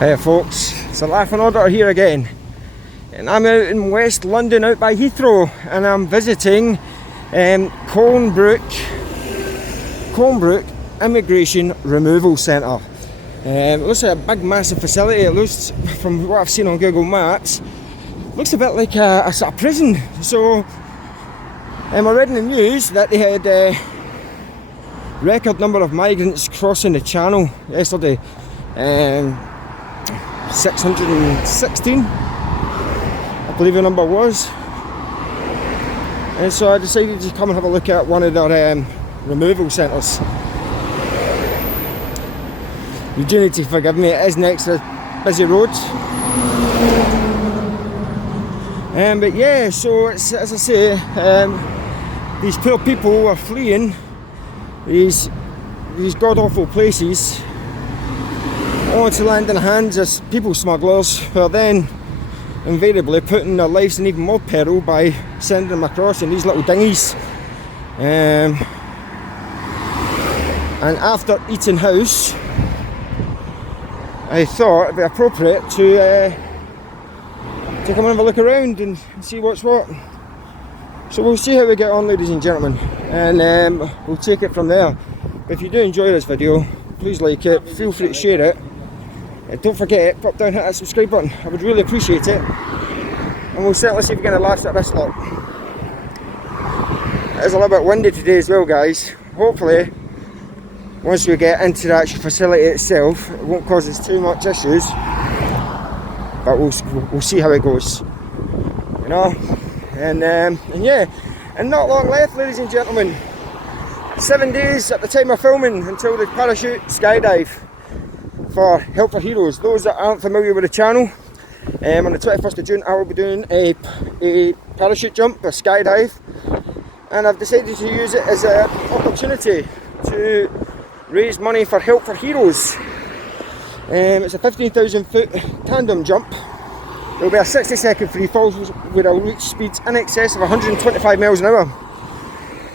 Hey folks, it's a Laughing Auditor here again, and I'm out in West London, out by Heathrow, and I'm visiting Colnbrook Immigration Removal Centre. It looks like a big massive facility. It looks, from what I've seen on Google Maps, looks a bit like a sort of prison. So I read in the news that they had a record number of migrants crossing the channel yesterday. 616, I believe the number was. And so I decided to come and have a look at one of their removal centres. You do need to forgive me, it is next to a busy road. But yeah, so it's, as I say, these poor people are fleeing these god-awful places only to land in the hands of people smugglers, who are then invariably putting their lives in even more peril by sending them across in these little dinghies. And after Eaton House, I thought it'd be appropriate to come and have a look around and see what's what. So we'll see how we get on, ladies and gentlemen, and we'll take it from there. If you do enjoy this video, please like it, feel free to share it. Don't forget, pop down, hit that subscribe button. I would really appreciate it. And we'll certainly see if we get a laugh at this lot. It is a little bit windy today as well, guys. Hopefully, once we get into the actual facility itself, it won't cause us too much issues. But we'll see how it goes. You know? And yeah, and not long left, ladies and gentlemen. 7 days at the time of filming until the parachute skydive for Help for Heroes. Those that aren't familiar with the channel, on the 21st of June I will be doing a parachute jump, a skydive, and I've decided to use it as an opportunity to raise money for Help for Heroes. It's a 15,000 foot tandem jump. There will be a 60-second free fall with a reach speeds in excess of 125 miles an hour.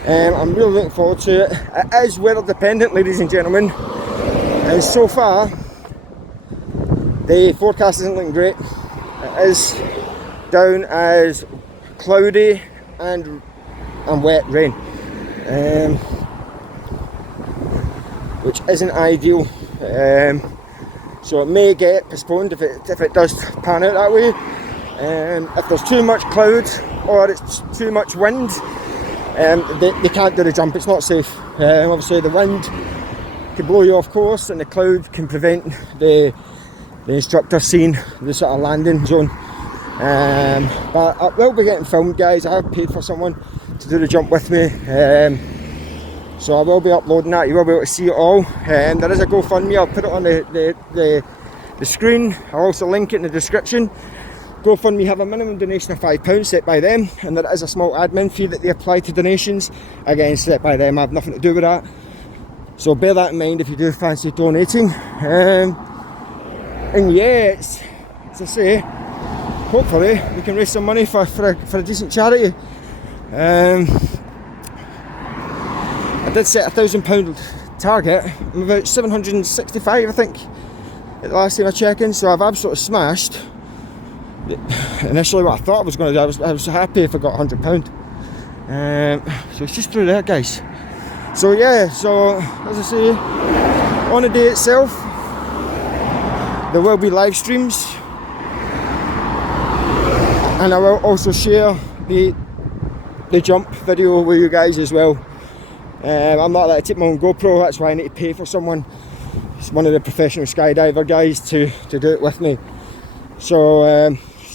I'm really looking forward to it. It is weather dependent, ladies and gentlemen, and so far the forecast isn't looking great. It is down as cloudy and wet rain, which isn't ideal. So it may get postponed if it does pan out that way. If there's too much cloud or it's too much wind, they can't do the jump. It's not safe. Obviously the wind can blow you off course, and the cloud can prevent the instructor seeing the sort of landing zone. But I will be getting filmed, guys. I have paid for someone to do the jump with me, so I will be uploading that. You will be able to see it all. There is a GoFundMe. I'll put it on the screen. I'll also link it in the description. GoFundMe have a minimum donation of £5 set by them, and there is a small admin fee that they apply to donations, again set by them. I have nothing to do with that, so bear that in mind if you do fancy donating. And yeah, it's, as I say, hopefully we can raise some money for a decent charity. I did set a £1,000 target. I'm about 765, I think, at the last time I checked in, so I've absolutely smashed initially what I thought I was going to do. I was happy if I got £100. So it's just through there, guys. So yeah, so as I say, on the day itself there will be live streams, and I will also share the jump video with you guys as well. I'm not allowed to take my own GoPro, that's why I need to pay for someone. It's one of the professional skydiver guys to do it with me. So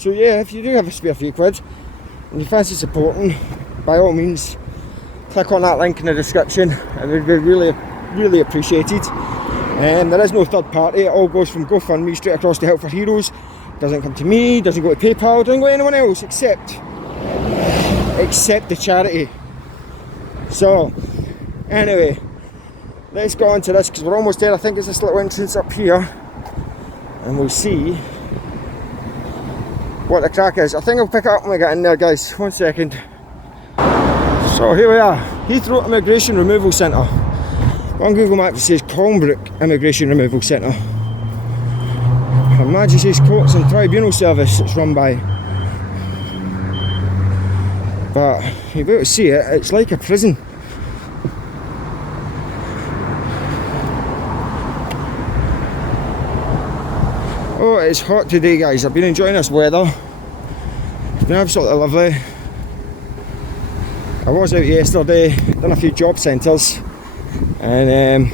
yeah, if you do have a spare few quid and you fancy supporting, by all means click on that link in the description. It would be really, really appreciated. There is no third party. It all goes from GoFundMe straight across to Help for Heroes. Doesn't come to me, doesn't go to PayPal, doesn't go to anyone else except the charity. So anyway, let's go on to this, because we're almost there. I think it's this little entrance up here, and we'll see what the crack is. I think I'll pick it up when we get in there, guys. 1 second. So here we are, Heathrow Immigration Removal Centre. On Google Maps it says Colnbrook Immigration Removal Centre. Her Majesty's Courts and Tribunal Service it's run by. But you'll be able to see it, it's like a prison. Oh, it's hot today, guys. I've been enjoying this weather. It's been absolutely lovely. I was out yesterday, done a few job centres, and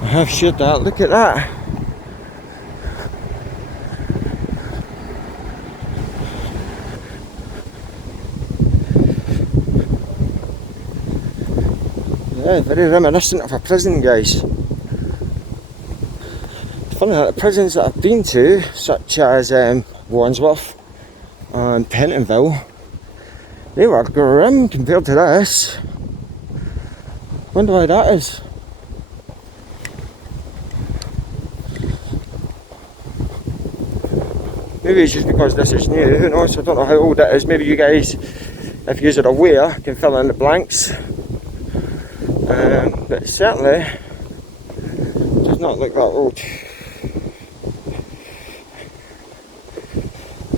I have shared that. Look at that. Yeah, very reminiscent of a prison, guys. Funny that the prisons that I've been to, such as Wandsworth and Pentonville, they were grim compared to this. Wonder why that is. Maybe it's just because this is new, who knows, I don't know how old it is. Maybe you guys, if you are aware, can fill in the blanks. But certainly does not look that old.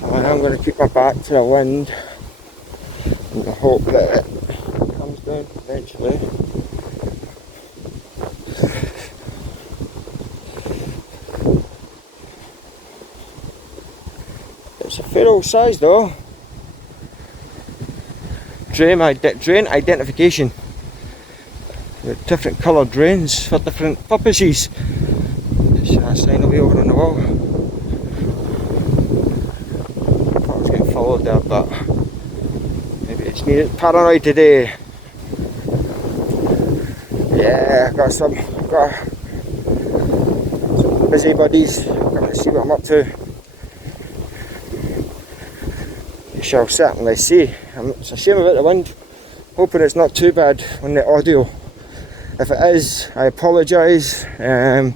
I'm going to keep my back to the wind and I hope that it comes down eventually. It's a fair old size though. Drain identification. With different coloured drains for different purposes. See that sign away over on the wall. There, but maybe it's me that's paranoid today. Yeah, got some busy buddies coming to see what I'm up to. You shall certainly see. It's a shame about the wind. Hoping it's not too bad on the audio. If it is, I apologise. It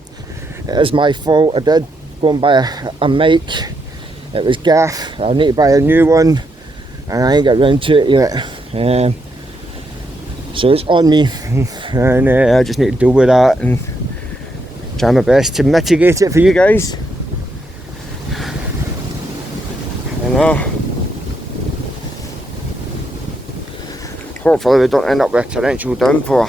is my fault. I did go and buy a mic. It was gaff. I need to buy a new one and I ain't got round to it yet. So it's on me and I just need to deal with that and try my best to mitigate it for you guys. I know. Hopefully we don't end up with a torrential downpour.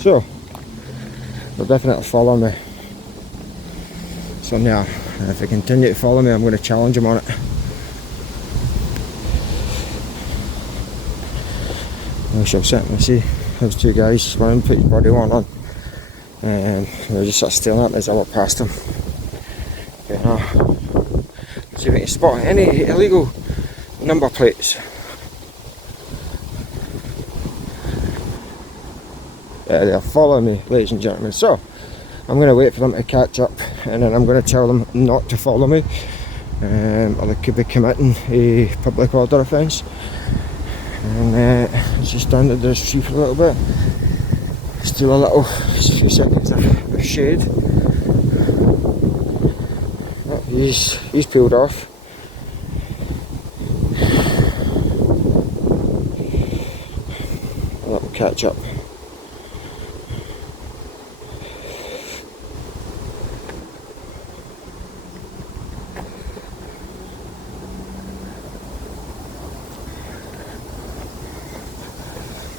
So, they'll definitely follow me. So yeah, if they continue to follow me, I'm going to challenge them on it. We shall certainly see. Those two guys, one of them put his body on, and they were just sort of staring at me as I walked past them. Okay, now, see if we can spot any illegal number plates. They're following me, ladies and gentlemen. So I'm going to wait for them to catch up, and then I'm going to tell them not to follow me, or they could be committing a public order offence. And let's just stand at the street for a little bit, steal just a few seconds of shade. Oh, he's peeled off. And that will catch up.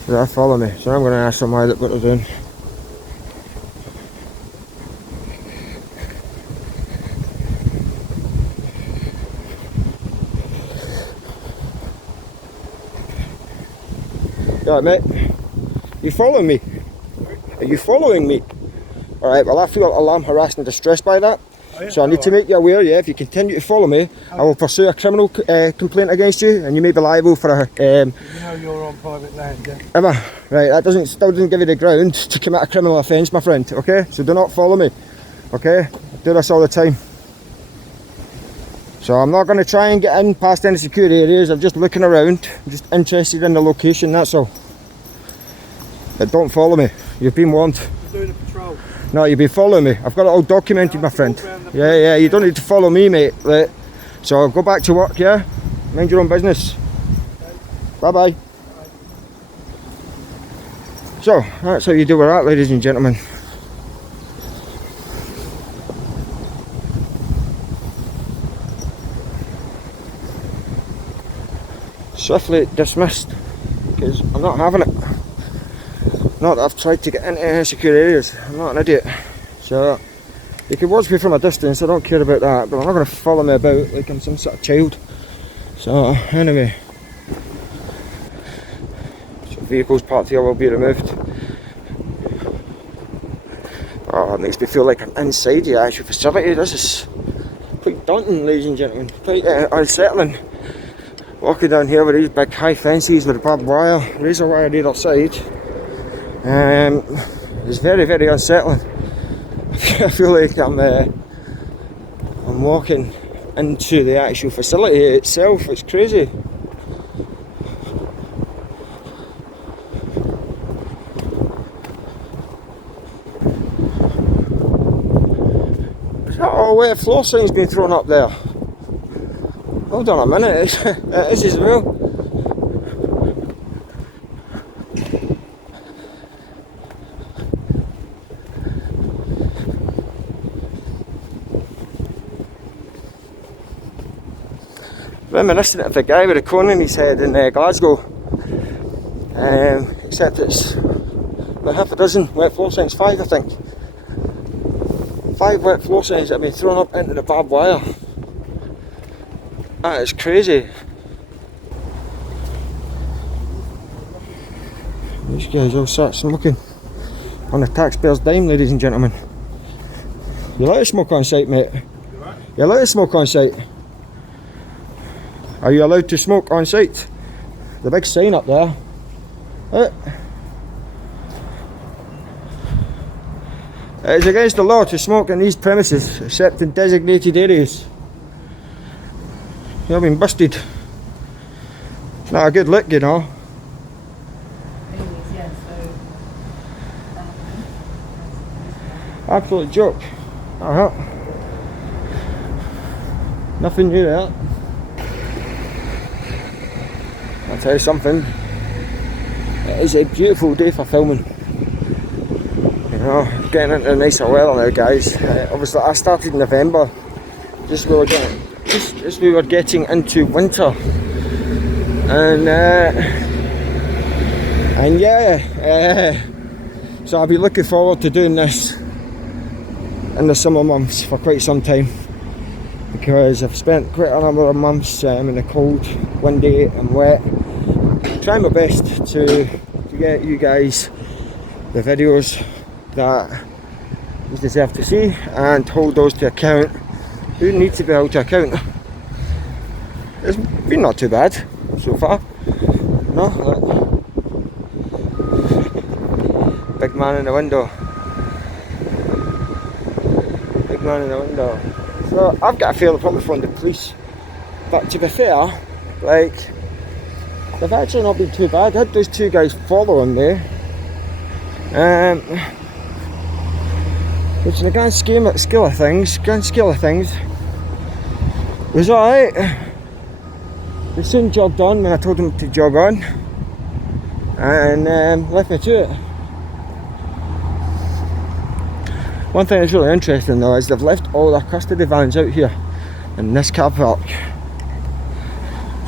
They follow me, so I'm going to ask them why what they're doing. Alright mate, you following me? Are you following me? Alright, well I feel alarm, harassed and distressed by that. So I need to make you aware, yeah, if you continue to follow me, I will pursue a criminal complaint against you, and you may be liable for a... You know you're on private land, yeah? Right, that still doesn't give you the ground to commit a criminal offence, my friend, okay? So do not follow me, okay? I do this all the time. So I'm not going to try and get in past any security areas. I'm just looking around. I'm just interested in the location, that's all. But don't follow me. You've been warned. You're doing a patrol. No, you've been following me. I've got it all documented, my friend. Yeah, you don't need to follow me, mate. Right. So go back to work, yeah? Mind your own business. Bye-bye. So, that's how you do with that, ladies and gentlemen. Swiftly dismissed, because I'm not having it. Not that I've tried to get into secure areas, I'm not an idiot. So, you can watch me from a distance, I don't care about that, but I'm not going to follow me about like I'm some sort of child. So, anyway. So vehicles parked here will be removed. Oh, it makes me feel like I'm inside the actual facility. This is quite daunting, ladies and gentlemen, quite unsettling. Walking down here with these big high fences with barbed wire, razor wire on either side. It's very, very unsettling. I feel like I'm walking into the actual facility itself. It's crazy. Is that all wet floor signs being thrown up there? Hold on a minute, it is as well. Reminiscent of the guy with a cone in his head in Glasgow. Except it's about half a dozen wet floor signs, 5 I think. 5 wet floor signs that have been thrown up into the barbed wire. That is crazy. These guys all start smoking on the taxpayer's dime, ladies and gentlemen. You allowed to smoke on site, mate? You're allowed to smoke on site? Are you allowed to smoke on site? The big sign up there. It is against the law to smoke in these premises, except in designated areas. You've been busted. It's not a good look, you know. Absolute joke. Nothing new there. I'll tell you something. It is a beautiful day for filming. You know, getting into nicer weather now, guys. Obviously, I started in November. Just we were getting into winter, and yeah, so I'll be looking forward to doing this in the summer months for quite some time, because I've spent quite a number of months in the cold, windy and wet, trying my best to get you guys the videos that you deserve to see and hold those to account who need to be held to account. It's been not too bad so far. No, big man in the window. Big man in the window. So I've got a feeling they'll probably phone the police. But to be fair, like, they've actually not been too bad. I had those 2 guys following me. Which in the grand scale of things, was alright. They soon jogged on when I told them to jog on, and left me to it. One thing that's really interesting though is they've left all their custody vans out here in this car park.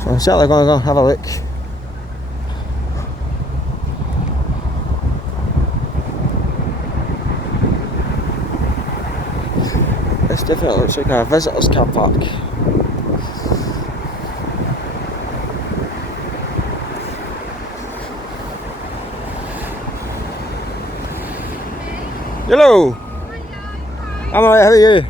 So I'm certainly going to go have a look. This definitely looks like a visitor's car park. Hello! I'm alright, how are you?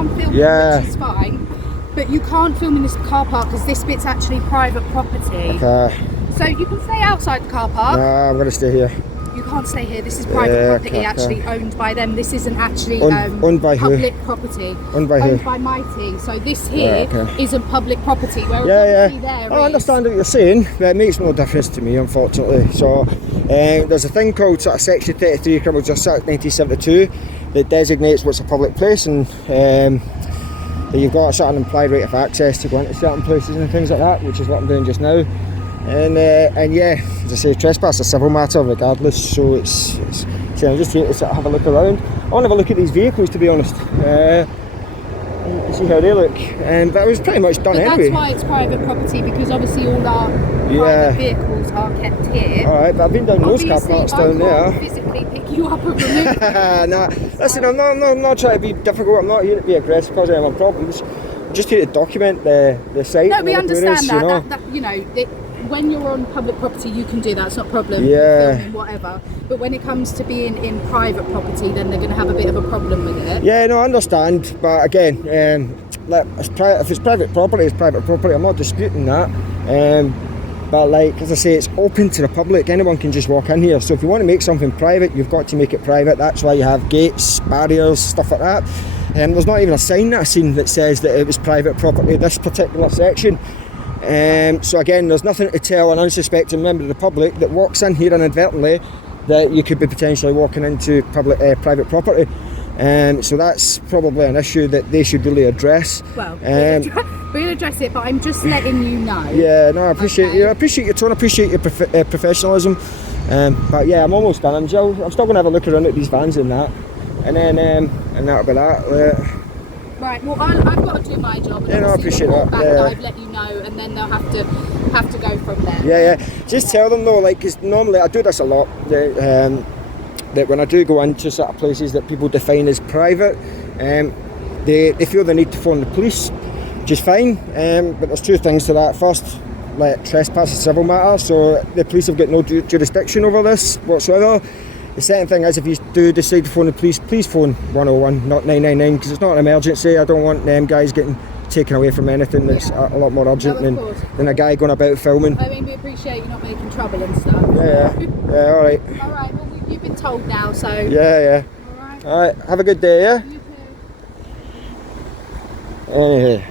around filming, Yeah. which is fine. But you can't film in this car park because this bit's actually private property. So you can stay outside the car park. No, I'm going to stay here. You can't stay here. This is private property, actually owned by them. This isn't actually owned by public who? property. Owned by who? Owned by Mighty. So this here isn't public property. Whereas there I understand what you're saying, but it makes no difference to me, unfortunately. So there's a thing called sort of Section 33 Criminal Justice Act 1972 that designates what's a public place, and that you've got a certain implied right of access to go into certain places and things like that, which is what I'm doing just now. And yeah, as I say, trespass is a civil matter regardless, so it's I'm just here to sort of have a look around. I want to have a look at these vehicles, to be honest, and see how they look, but I was pretty much done anyway. That's why it's private property, because obviously all our private vehicles are kept here. Alright, but I've been down those car parks down there. I can't physically pick you up and remove you. Nah, listen, I'm not trying to be difficult, I'm not here to be aggressive because I have problems. I'm just here to document the site. No, we understand that, that, you know, when you're on public property, you can do that, it's not a problem. Yeah. Filming, whatever. But when it comes to being in private property, then they're going to have a bit of a problem with it. Yeah, no, I understand. But again, like, if it's private property, it's private property. I'm not disputing that. But like, as I say, it's open to the public. Anyone can just walk in here. So if you want to make something private, you've got to make it private. That's why you have gates, barriers, stuff like that. And there's not even a sign that I've seen that says that it was private property, this particular section. So again, there's nothing to tell an unsuspecting member of the public that walks in here inadvertently that you could be potentially walking into private property. So that's probably an issue that they should really address. Well, we'll address it, but I'm just letting you know. Yeah, no, I appreciate you. I appreciate your tone. I appreciate your professionalism. But yeah, I'm almost done. I'm still going to have a look around at these vans and that, and then and that'll be that. Right. Well, I've got to do my job. And I appreciate that. I've let you know, and then they'll have to go from there. Yeah. Just tell them though, like, because normally I do this a lot. That when I do go into sort of places that people define as private, they feel the need to phone the police, which is fine. But there's two things to that. First, like, trespass is a civil matter, so the police have got no jurisdiction over this whatsoever. The second thing is, if you do decide to phone the police, please phone 101, not 999, because it's not an emergency. I don't want them guys getting taken away from anything that's a lot more urgent than a guy going about filming. I mean, we appreciate you not making trouble and stuff. Yeah, alright. Alright, well, you've been told now, so... Yeah. Alright, have a good day, yeah? You too. Anyway.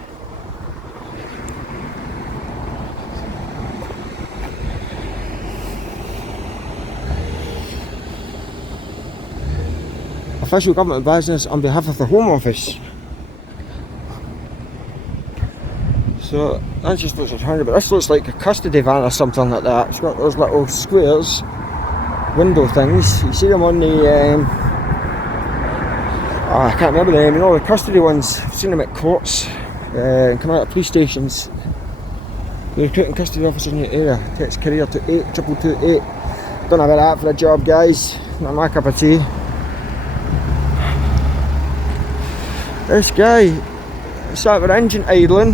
Official government business on behalf of the Home Office. So that just looks like but this looks like a custody van or something like that. It's got those little squares, window things. You see them on the I can't remember the name, you know, the custody ones. I've seen them at courts, coming out of police stations. They're recruiting custody officers in your area. Text career to 82228. Don't have that for a job, guys. Not my cup of tea. This guy sat with engine idling,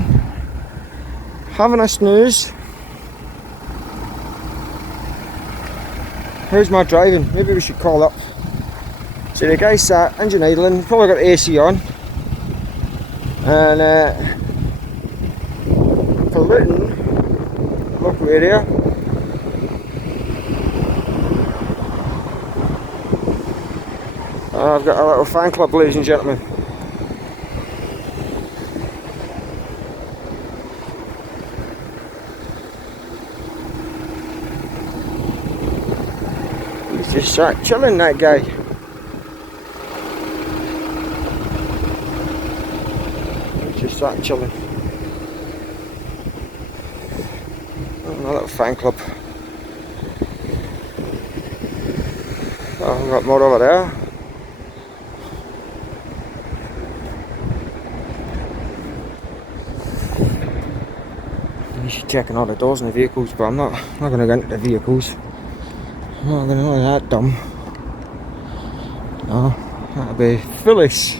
having a snooze. How's my driving? Maybe we should call up. So the guy sat engine idling, probably got the AC on, and polluting the local area. I've got a little fan club, ladies and gentlemen. Just sat chilling, that guy. He's just sat chilling. Oh, a little fan club. Oh, we've got more over there. He's checking all the doors in the vehicles, but I'm not going to go into the vehicles. I'm not going to be that dumb. No, that'd be foolish.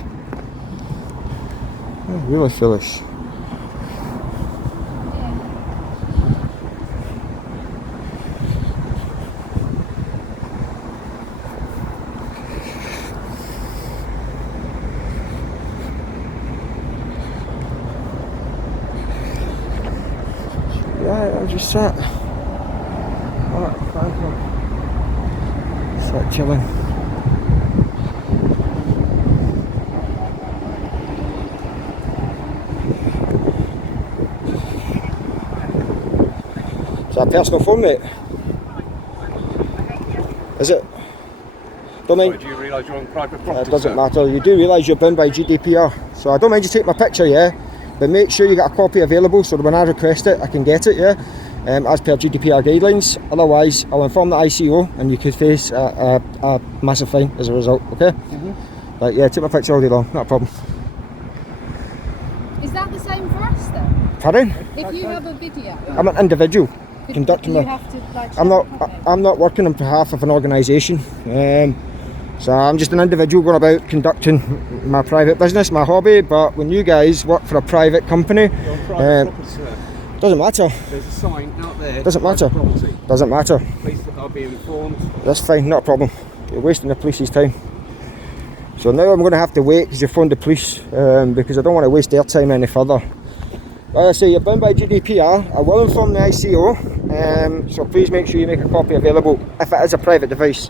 Really foolish. I just sat. Alright, thank you. Sat chilling. Is that a personal phone, mate? Is it? Don't mind. Do you realise you're on private property? It doesn't matter. You do realise you're bound by GDPR. So I don't mind you take my picture, yeah? But make sure you get a copy available so that when I request it, I can get it, yeah? As per GDPR guidelines. Otherwise, I'll inform the ICO and you could face a massive fine as a result, okay? But yeah, take my picture all day long, not a problem. Is that the same for us then? Pardon? If you have a video, I'm an individual conducting you my... have to like. I'm not working on behalf of an organisation. So I'm just an individual going about conducting my private business, my hobby. But when you guys work for a private company, You're on private property, sir. doesn't matter. There's a sign out there. Doesn't matter. Property. Doesn't matter. Police are being informed. That's fine, not a problem. You're wasting the police's time. So now I'm going to have to wait because you phoned the police because I don't want to waste their time any further. Like I say, you're bound by GDPR. I will inform the ICO, so please make sure you make a copy available if it is a private device.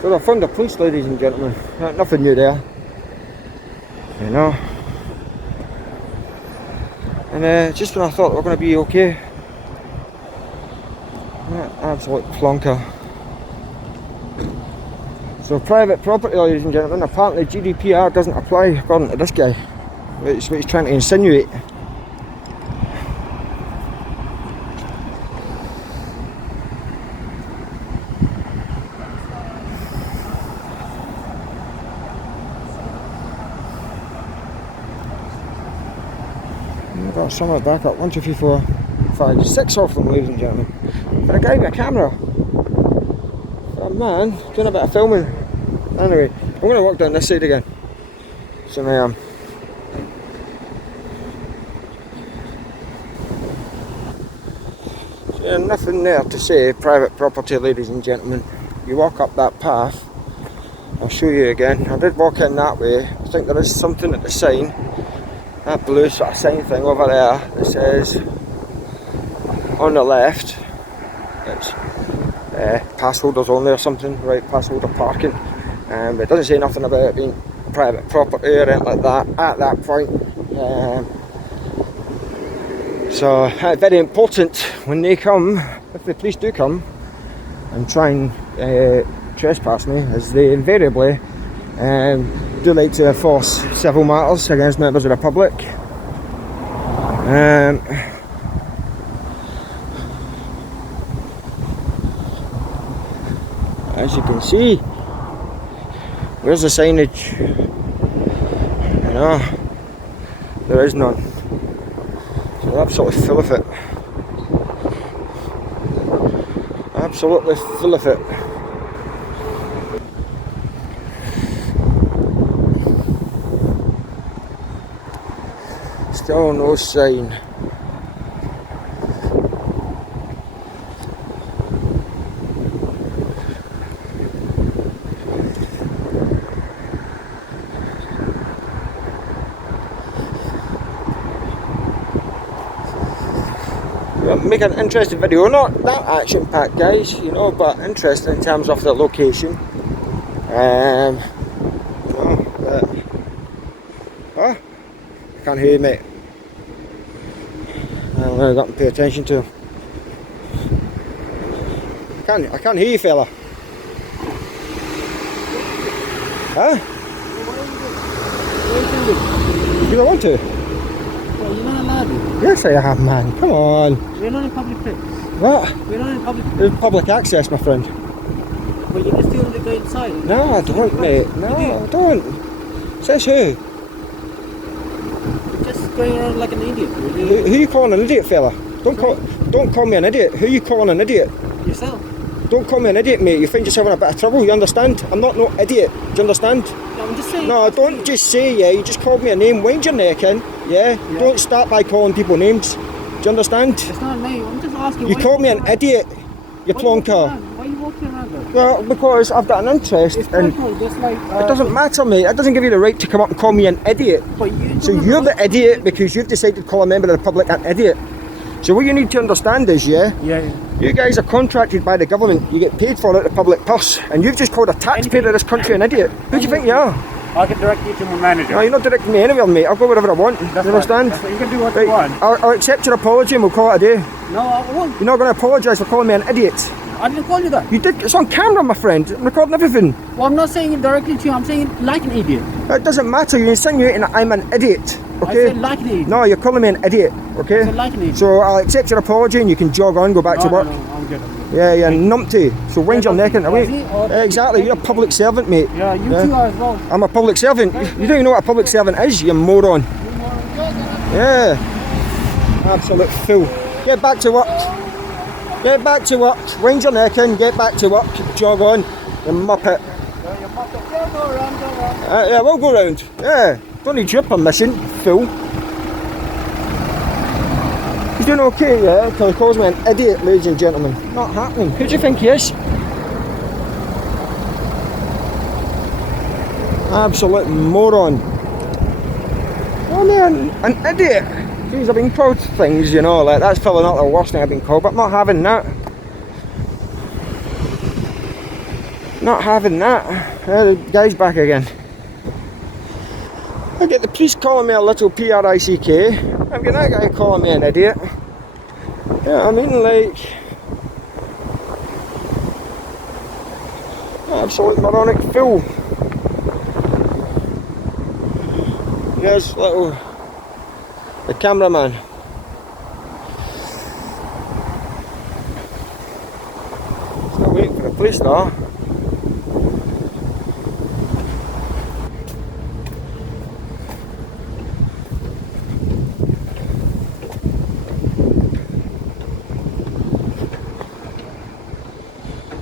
So I found the police, ladies and gentlemen. Nothing new there, you know. And just when I thought we were going to be okay, absolute plonker. So private property, ladies and gentlemen, apparently GDPR doesn't apply according to this guy. It's what he's trying to insinuate. I've got some of it back up. 1, 2, 3, 4, 5, 6 of them, ladies and gentlemen. For a guy with a camera. For a man doing a bit of filming. Anyway, I'm going to walk down this side again. So I am. So nothing there to say private property, ladies and gentlemen. You walk up that path. I'll show you again. I did walk in that way. I think there is something at the sign. That blue sort of sign thing over there that says on the left it's pass holders only or something, right? Pass holder parking. But it doesn't say nothing about it being private property or anything like that at that point. So very important when they come, if the police do come and try and trespass me, as they invariably do like to enforce civil matters against members of the public. As you can see, where's the signage? You know, there is none. So they're absolutely full of it. Absolutely full of it. Still no sign. Make an interesting video, not that action packed, guys, you know, but interesting in terms of the location. Can't hear you, mate. I'm really got to pay attention to him. I can't hear you, fella. Huh? You don't want to? Well, you're not allowed to. Yes, I am, man. Come on. We're not in public place. What? We're not in public place. There's public access, my friend. But you can still go inside. No, I don't, mate. No, I don't. Says who? You're just going around like an idiot. Who you calling an idiot, fella? Don't call me an idiot. Who you calling an idiot? Yourself. Don't call me an idiot, mate. You find yourself in a bit of trouble, you understand? I'm not no idiot. Do you understand? No, I'm just saying. No, don't just say, yeah, you just called me a name. Wind your neck in, yeah? Don't start by calling people names. Do you understand? It's not a name. I'm just asking. You called me an idiot. your plonker. Why are you walking around though? Well, because I've got an interest It's in... personal, just like... It doesn't matter, mate. It doesn't give you the right to come up and call me an idiot. But you So don't you're have the idiot because you've decided to call a member of the public an idiot. So what you need to understand is, Yeah. you guys are contracted by the government. You get paid for it, the public purse, and you've just called a taxpayer of this country an idiot. Who do you think you are? I can direct you to my manager. No, you're not directing me anywhere, mate. I'll go wherever I want. You understand? That's what you can do what Right, you want. I'll accept your apology and we'll call it a day. No, I won't. You're not going to apologise for calling me an idiot. I didn't call you that. You did. It's on camera, my friend. I'm recording everything. Well, I'm not saying it directly to you. I'm saying it like an idiot. It doesn't matter. You're insinuating that I'm an idiot. I Okay? said like an idiot. No, you're calling me an idiot. Okay? I said like an idiot. So I'll accept your apology and you can jog on, go back to work. No, I'm good. Yeah, you're numpty. So wind your neck into Was me. he or- Exactly. You're a public servant, mate. Yeah, you two are as well. I'm a public servant. You don't even know what a public servant is, you moron. Yeah. Absolute fool. Get back to work. Get back to work. Wind your neck in. Get back to work. Jog on. You muppet. Yeah, we'll go round. Yeah. Don't need your permission, fool. He's doing okay, yeah, until he calls me an idiot, ladies and gentlemen. Not happening. Who do you think he is? Absolute moron. Oh man, an idiot. Jeez, I've been called things, you know, like that's probably not the worst thing I've been called, but I'm not having that. Not having that. The guy's back again. I get the police calling me a little prick. I'm getting that guy calling me an idiot. Yeah, I mean, like, absolute moronic fool. Yes, the cameraman. Still waiting for the police though.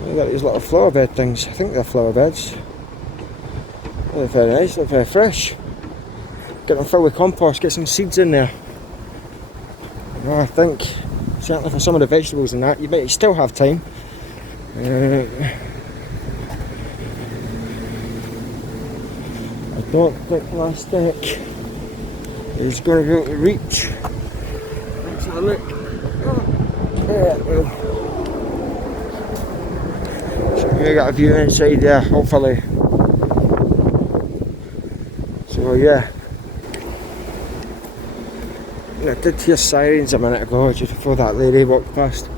We've got these little flower bed things. I think they're flower beds. They're very nice, they're very fresh. Get them filled with compost, get some seeds in there. Well, I think, certainly for some of the vegetables and that, you might still have time. I don't think plastic is going to be able to reach. Let's have a look. Yeah, well. So we got a view inside there, hopefully. So yeah. I did hear sirens a minute ago just before that lady walked past.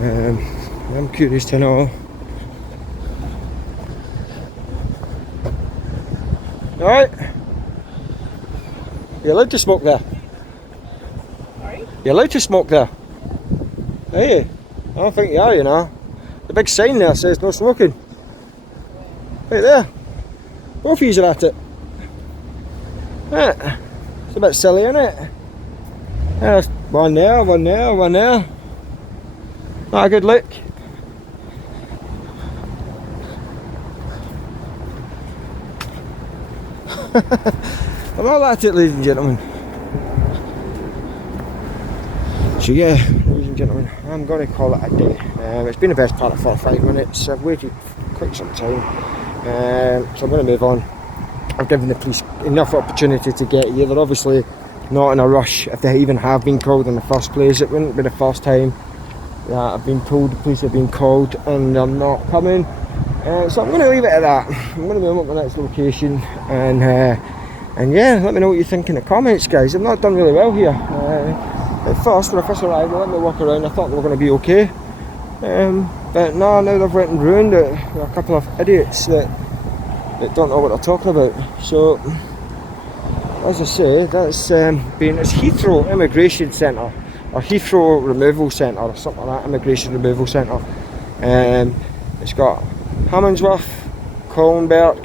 I'm curious to know. Alright. You're allowed to smoke there. Sorry? You're allowed to smoke there. Are you? I don't think you are, you know. The big sign there says no smoking. Right there. Both of you are at it. Yeah. It's a bit silly, isn't it? There's one there, one there, one there. Not a good look. I'm all at it, ladies and gentlemen. So yeah, ladies and gentlemen, I'm going to call it a day. It's been the best part of 45 minutes. I've waited quite some time. So I'm going to move on. I've given the police enough opportunity to get here. They're obviously not in a rush. If they even have been called in the first place, it wouldn't be the first time that I've been told the police have been called and they're not coming. So I'm going to leave it at that. I'm going to move on to the next location and yeah, let me know what you think in the comments, guys. I've not done really well here. At first, when I first arrived, they let me walk around. I thought they were going to be okay, but no, now they've went and ruined it. There are a couple of idiots that don't know what they're talking about. So, as I say, that's it's Heathrow Immigration Centre, or Heathrow Removal Centre, or something like that, Immigration Removal Centre. It's got Hammondsworth, Colnbrook,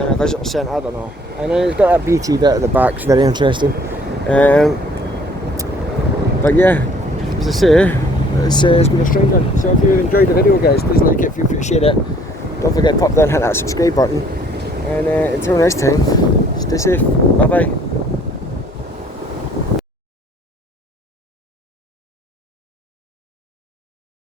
and a visitor centre, I don't know. And then it's got that BT bit at the back, it's very interesting. But yeah, as I say, it's been a strange one. So if you enjoyed the video, guys, please like it, feel free to share it. Don't forget to pop down and hit that subscribe button. And until next time, stay safe. Bye bye.